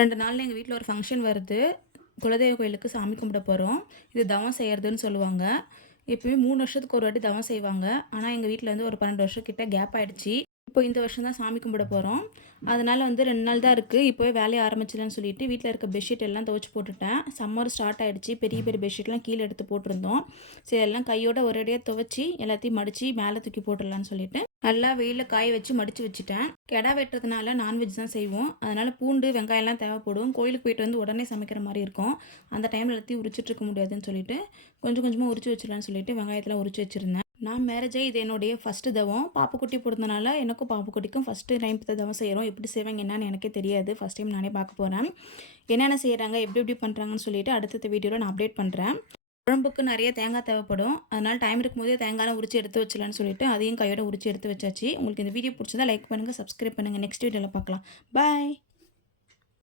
2 நாள்ல எங்க வீட்ல ஒரு ஃபங்ஷன் வருது. குலதெய்வ கோயிலுக்கு சாமி கும்பிட போறோம். இது தவம் செய்யறதுன்னு சொல்லுவாங்க. எப்பயுமே 3 வருஷத்துக்கு ஒரு வாட்டி தவம் செய்வாங்க. ஆனா, எங்க வீட்ல வந்து ஒரு 12 வருஷம் கிட்ட கேப் ஆயிடுச்சு. இப்போ இந்த வருஷம் தான் சாமி கும்பிட போறோம். அதனால வந்து 2 நாள் தான் இருக்கு. இப்போவே வேலைய ஆரம்பிச்சிடலான்னு சொல்லிட்டு வீட்ல இருக்க பெட்ஷீட் எல்லாம் துவைச்சு போட்டுட்டேன். சம்மர் ஸ்டார்ட் ஆயிடுச்சு. பெரிய பெரிய பெட்ஷீட்லாம் கீழ எடுத்து போட்டிருந்தோம். சரி எல்லாம் கையோட ஒரேடியா துவைச்சு எல்லாத்தையும் மடிச்சு மேல தூக்கி போட்டுடலான்னு சொல்லிட்டு நல்லா வெயில்ல காய வச்சு மடிச்சு வச்சுட்டேன். கெடா வெட்டுறதுனால நான்வெஜ் தான் செய்வோம். அதனால பூண்டு, வெங்காயம்லாம் தேவைப்படும். கோயிலுக்கு போயிட்டு வந்து உடனே சமைக்கிற மாரி இருக்கும். அந்த டைம்ல எல்லாத்தையும் உரிச்சிட்டு இருக்க முடியாதுன்னு சொல்லிட்டு, கொஞ்சம் கொஞ்சமா உரிச்சு வச்சிடலான்னு சொல்லிட்டு வெங்காயத்தலாம் உரிச்சு வச்சிருந்தேன். நான் மேரேஜ் ஆயி இது என்னுடைய ஃபர்ஸ்ட்டு தவம். பாப்புக்குட்டி பொறந்தனால எனக்கும் பாப்புக்குட்டிக்கும் ஃபர்ஸ்ட்டு டைம் தவம் செய்றோம். எப்படி செய்வாங்க என்னான்னு எனக்கே தெரியாது. ஃபர்ஸ்ட் டைம் நானே பார்க்க போறேன். என்னென்ன செய்றாங்க, எப்படி எப்படி பண்றாங்கன்னு சொல்லிட்டு அடுத்தடுத்த வீடியோல நான் அப்டேட் பண்றேன். குழம்புக்கு நெறைய தேங்காய் தேவைப்படும். அதனால டைம் இருக்கும்போதே தேங்காய்லாம் உரிச்சு எடுத்து வச்சலான்னு சொல்லிட்டு, அதையும் கையோட உரிச்சு எடுத்து வச்சாச்சு. உங்களுக்கு இந்த வீடியோ புடிச்சிருந்தா லைக் பண்ணுங்க, சப்ஸ்கிரைப் பண்ணுங்க. நெக்ஸ்ட் வீடியோல பார்க்கலாம். பாய்.